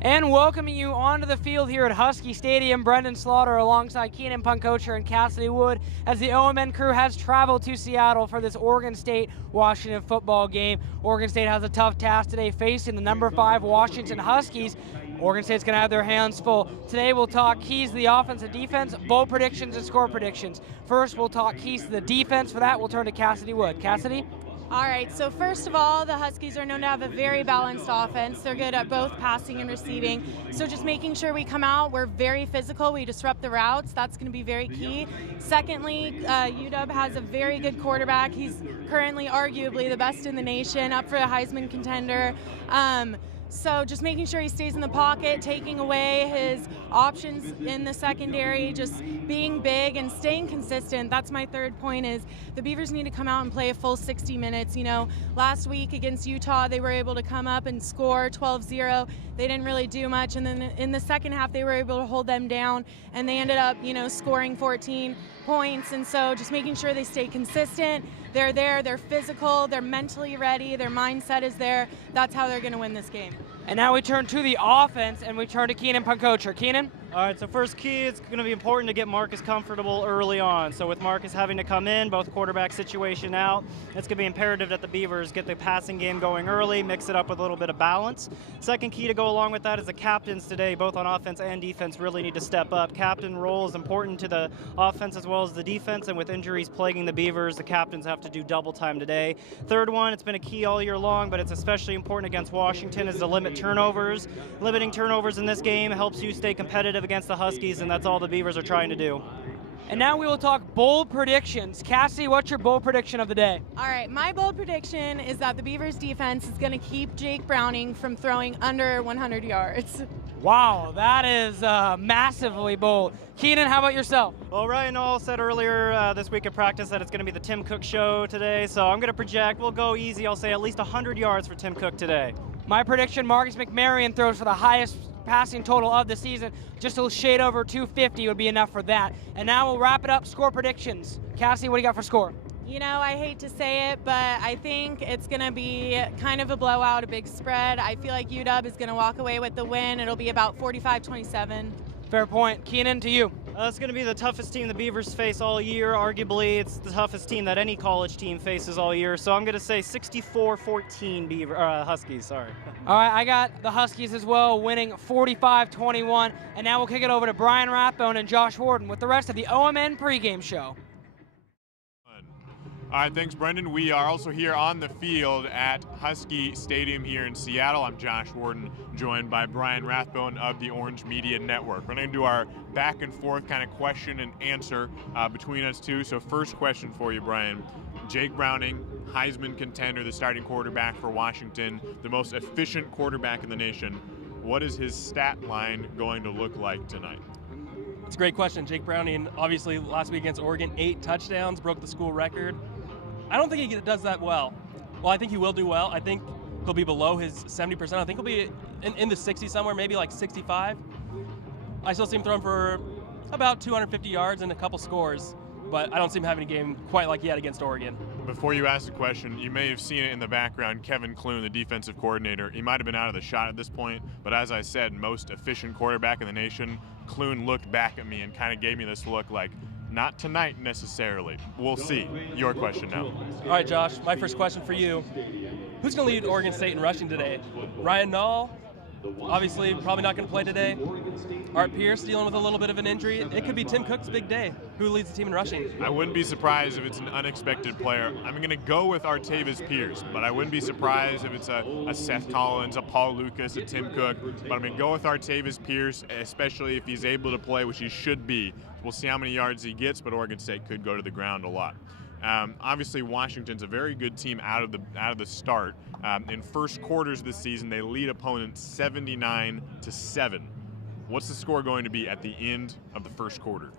And welcoming you onto the field here at Husky Stadium, Brendan Slaughter alongside Keenan Punkocher and Cassidy Wood as the OMN crew has traveled to Seattle for this Oregon State-Washington football game. Oregon State has a tough task today facing the number 5 Washington Huskies. Oregon State's going to have their hands full. Today we'll talk keys to the offense and defense, bowl predictions, and score predictions. First, we'll talk keys to the defense. For that, we'll turn to Cassidy Wood. Cassidy? All right, so first of all, the Huskies are known to have a very balanced offense. They're good at both passing and receiving. So just making sure we come out, we're very physical, we disrupt the routes. That's going to be very key. Secondly, UW has a very good quarterback. He's currently arguably the best in the nation, up for a Heisman contender. So just making sure he stays in the pocket, taking away his options in the secondary, just being big and staying consistent. That's my third point is the Beavers need to come out and play a full 60 minutes. You know, last week against Utah, they were able to come up and score 12-0. They didn't really do much. And then in the second half, they were able to hold them down and they ended up, you know, scoring 14 points. And so just making sure they stay consistent. They're there, they're physical, they're mentally ready, their mindset is there. That's how they're going to win this game. And now we turn to the offense, and we turn to Keenan Punkocher. Keenan? All right, so first key, it's going to be important to get Marcus comfortable early on. So with Marcus having to come in, both quarterback situation out, it's going to be imperative that the Beavers get the passing game going early, mix it up with a little bit of balance. Second key to go along with that is the captains today, both on offense and defense, really need to step up. Captain role is important to the offense as well as the defense, and with injuries plaguing the Beavers, the captains have to do double time today. Third one, it's been a key all year long, but it's especially important against Washington, is to limit turnovers. Limiting turnovers in this game helps you stay competitive against the Huskies, and that's all the Beavers are trying to do. And now we will talk bold predictions. Cassie, what's your bold prediction of the day? All right, my bold prediction is that the Beavers defense is going to keep Jake Browning from throwing under 100 yards. Wow, that is massively bold. Keenan, how about yourself? Well, Ryan All said earlier this week at practice that it's going to be the Tim Cook show today, so I'm going to project, we'll go easy, I'll say at least 100 yards for Tim Cook today. My prediction, Marcus McMarion throws for the highest passing total of the season. Just a shade over 250 would be enough for that. And now we'll wrap it up, score predictions. Cassie, what do you got for score? You know, I hate to say it, but I think it's going to be kind of a blowout, a big spread. I feel like UW is going to walk away with the win. It'll be about 45-27. Fair point. Keenan, to you. It's going to be the toughest team the Beavers face all year. Arguably, it's the toughest team that any college team faces all year. So I'm going to say 64-14 Huskies. Sorry. All right, I got the Huskies as well, winning 45-21. And now we'll kick it over to Brian Rathbone and Josh Warden with the rest of the OMN pregame show. All right, thanks, Brendan. We are also here on the field at Husky Stadium here in Seattle. I'm Josh Warden, joined by Brian Rathbone of the Orange Media Network. We're going to do our back and forth kind of question and answer between us two. So first question for you, Brian. Jake Browning, Heisman contender, the starting quarterback for Washington, the most efficient quarterback in the nation. What is his stat line going to look like tonight? It's a great question. Jake Browning, obviously last week against Oregon, 8 touchdowns, broke the school record. I don't think he does that well. Well, I think he will do well. I think he'll be below his 70%. I think he'll be in the 60s somewhere, maybe like 65. I still see him throwing for about 250 yards and a couple scores, but I don't see him having a game quite like he had against Oregon. Before you ask the question, you may have seen it in the background. Kevin Clune, the defensive coordinator, he might have been out of the shot at this point, but as I said, most efficient quarterback in the nation. Clune looked back at me and kind of gave me this look like, not tonight necessarily. We'll see. Your question now. All right, Josh, my first question for you. Who's going to lead Oregon State in rushing today? Ryan Nall, obviously probably not going to play today. Art Pierce dealing with a little bit of an injury. It could be Tim Cook's big day. Who leads the team in rushing? I wouldn't be surprised if it's an unexpected player. I'm going to go with Artavis Pierce, but I wouldn't be surprised if it's a Seth Collins, a Paul Lucas, a Tim Cook. But I'm going to go with Artavis Pierce, especially if he's able to play, which he should be. We'll see how many yards he gets, but Oregon State could go to the ground a lot. Obviously, Washington's a very good team out of the start. In first quarters this season, they lead opponents 79-7. What's the score going to be at the end of the first quarter?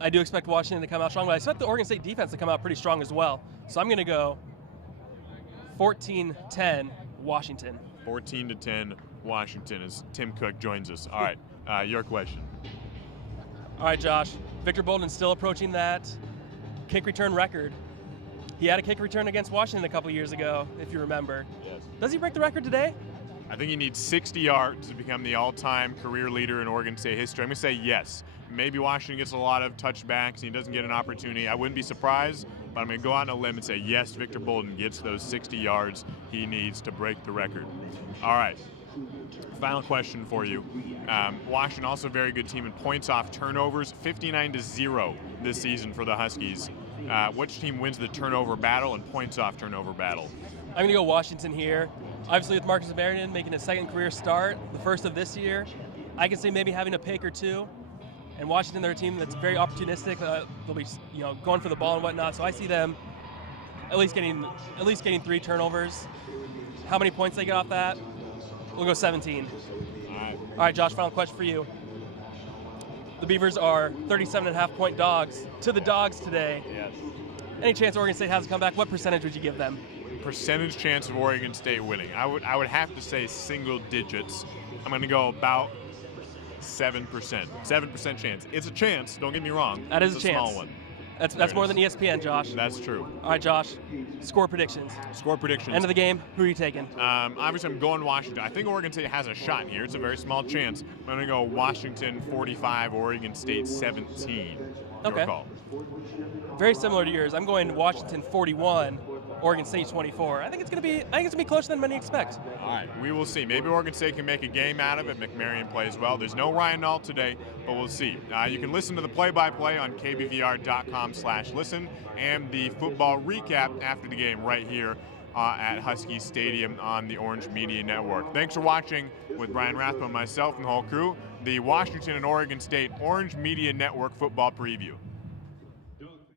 I do expect Washington to come out strong, but I expect the Oregon State defense to come out pretty strong as well. So I'm going to go 14-10 Washington. 14-10 Washington as Tim Cook joins us. All right, your question. All right, Josh. Victor Bolden's still approaching that kick return record. He had a kick return against Washington a couple years ago, if you remember. Yes. Does he break the record today? I think he needs 60 yards to become the all-time career leader in Oregon State history. I'm going to say yes. Maybe Washington gets a lot of touchbacks and he doesn't get an opportunity. I wouldn't be surprised, but I'm going to go out on a limb and say yes, Victor Bolden gets those 60 yards he needs to break the record. All right. Final question for you. Washington also a very good team in points off turnovers, 59-0 this season for the Huskies. Which team wins the turnover battle and points off turnover battle? I'm going to go Washington here. Obviously, with Marcus Marion making his second career start, the first of this year, I can see maybe having a pick or two. And Washington, they're a team that's very opportunistic. They'll be, going for the ball and whatnot. So I see them at least getting 3 turnovers. How many points they get off that? We'll go 17. All right, Josh. Final question for you. The Beavers are 37.5-point dogs to the Dogs today. Yes. Any chance Oregon State has a comeback? What percentage would you give them? Percentage chance of Oregon State winning. I would have to say single digits. I'm going to go about 7%. 7% chance. It's a chance. Don't get me wrong. That is it's a chance. Small one. That's more than ESPN, Josh. That's true. All right, Josh. Score predictions. Score predictions. End of the game. Who are you taking? Obviously, I'm going Washington. I think Oregon State has a shot here. It's a very small chance. I'm going to go Washington 45, Oregon State 17. Okay. Your call. Very similar to yours. I'm going Washington 41, Oregon State 24. I think it's going to be closer than many expect. All right, we will see. Maybe Oregon State can make a game out of it. McMarion plays well. There's no Ryan Nault today, but we'll see. You can listen to the play-by-play on kbvr.com/listen and the football recap after the game right here at Husky Stadium on the Orange Media Network. Thanks for watching with Brian Rathbone, myself, and the whole crew, the Washington and Oregon State Orange Media Network football preview.